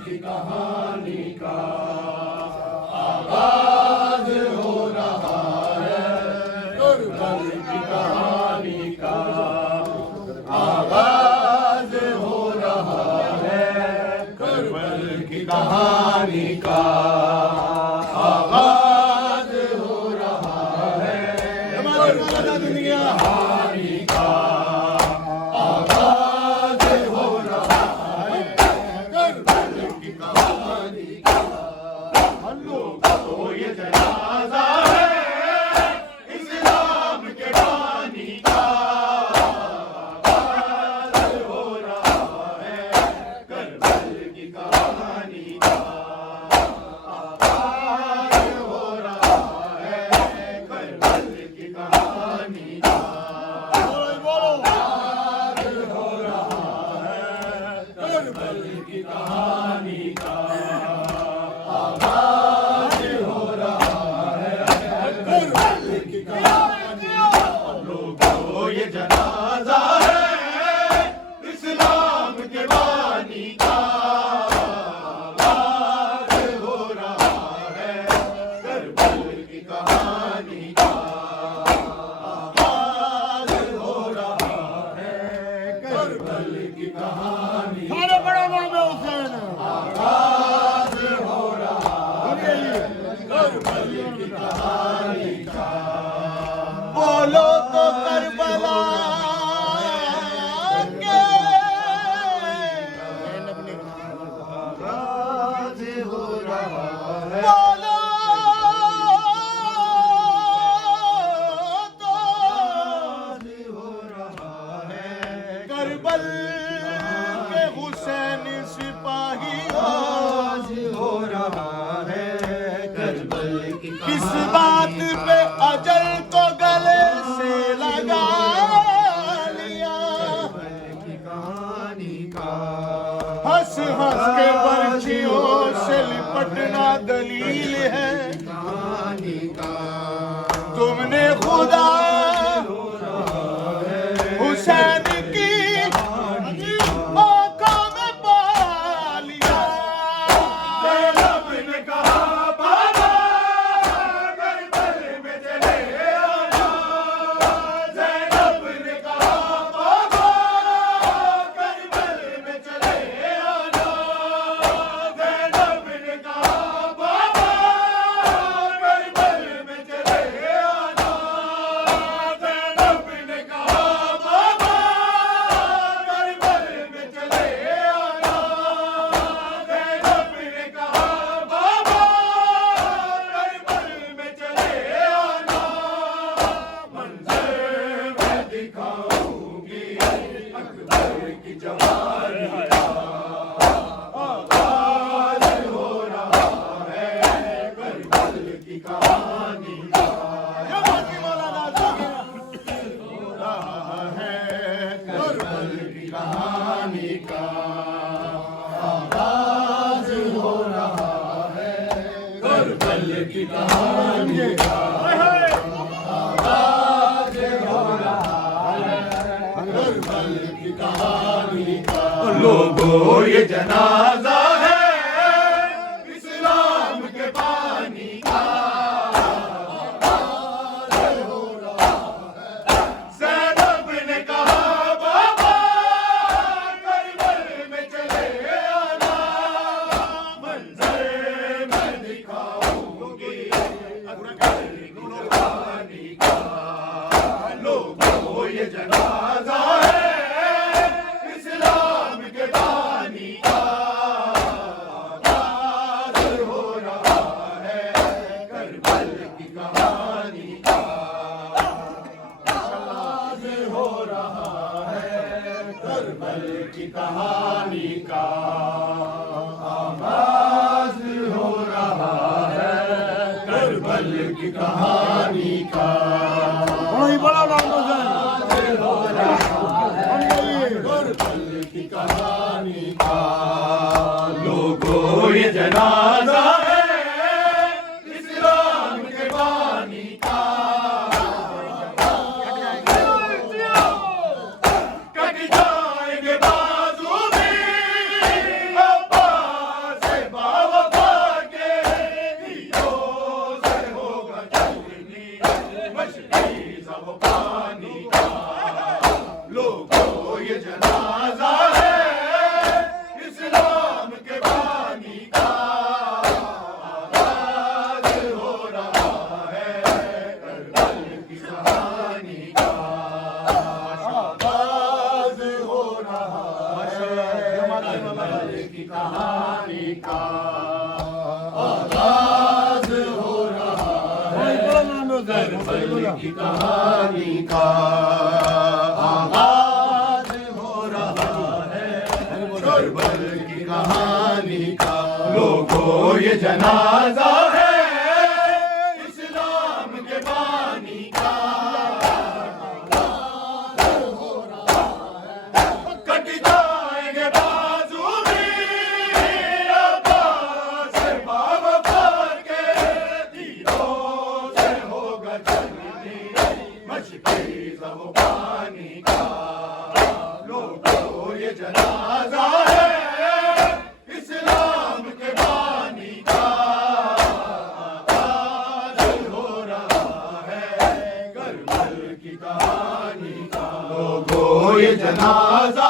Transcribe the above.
की कहानी का आगाज हो रहा है। करबल की कहानी का आगाज हो रहा है। करबल की कहानी का आगाज हो रहा है। कहानी का आगाज हो रहा है। करबल की कहानी का तो ये जनाजा है इस्लाम के बानी का। आगाज हो रहा है। करबल की कहानी का आगाज हो रहा है। करबल की कहानी का आगाज हो रहा है। करबल की कहानी का आगाज हो रहा है। करबल की कहानी का लोगों ये जनाजा है इस्लाम के बानी का। आगाज हो रहा है। करबल की कहानी का आगाज हो रहा है। करबल की कहानी सारे बड़ा नाम है हुसैन। आगाज हो रहा है। करबल की कहानी का बोलो तो करबला के आगाज हो रहा है। बोलो तो हो रहा है। करबल के हुसैन सिपाही आज हो रहा है। करबल की किस बात पे अजल को गले से लगा लिया। की कहानी का हंस हंस के बर्छियों से लिपटना दलील है। कहानी का तुमने खुदा हुसैन की आंखों में पा लिया। ज़ैनब ने कहा बाबा करबल में चले आना। ज़ैनब ने कहा बाबा करबल में चले आना। ज़ैनब ने कहा बाबा करबल में चले आना। ज़ैनब ने कहा बाबा करबल में चले आना। ज़ैनब ने कहा बाबा करबल में चले आना। मंज़र मैं दिखाऊंगी अकबर की जवानी का। आगाज हो रहा है। करबल की कहानी का ये बाकी मौलाना जाकिर हो रहा है। करबल की कहानी का आगाज हो रहा है। करबल की कहानी का आगाज हो रहा है। करबल की कहानी का लोगों ये जनाजा है इस्लाम के पानी का। आगाज हो रहा है। ज़ैनब ने कहा बाबा करबल में चले आना। मंज़र मैं दिखाऊंगी अकबर की जवानी का। लोगों ये जनाजा है इस्लाम के बानी का। आगाज हो रहा है। करबल की कहानी का आगाज हो रहा है। करबल की कहानी का आगाज हो रहा है। करबल की कहानी का बड़ा ही बड़ा नाम हुसैन। हो रहा है। करबल की कहानी का लोगों ये जनाजा है इस्लाम के बानी का। कट जाएंगे बाजू भी अब्बास ये जनाजा है इस्लाम के बानी का आगाज हो रहा है करबल की कहानी का आगाज हो रहा है करबल की कहानी का आगाज हो रहा है करबल की कहानी का आगाज हो रहा है करबल की कहानी का लोगों ये जनाजा है इस्लाम के बानी का कट जाएंगे बाजू भी अब्बास बाबा के तीरों से होगा जल्दी मशक़े ज़बानी का लोगों ये जनाजा है इस्लाम के बानी का आगाज हो रहा है करबल की कहानी का लोगों ये जनाजा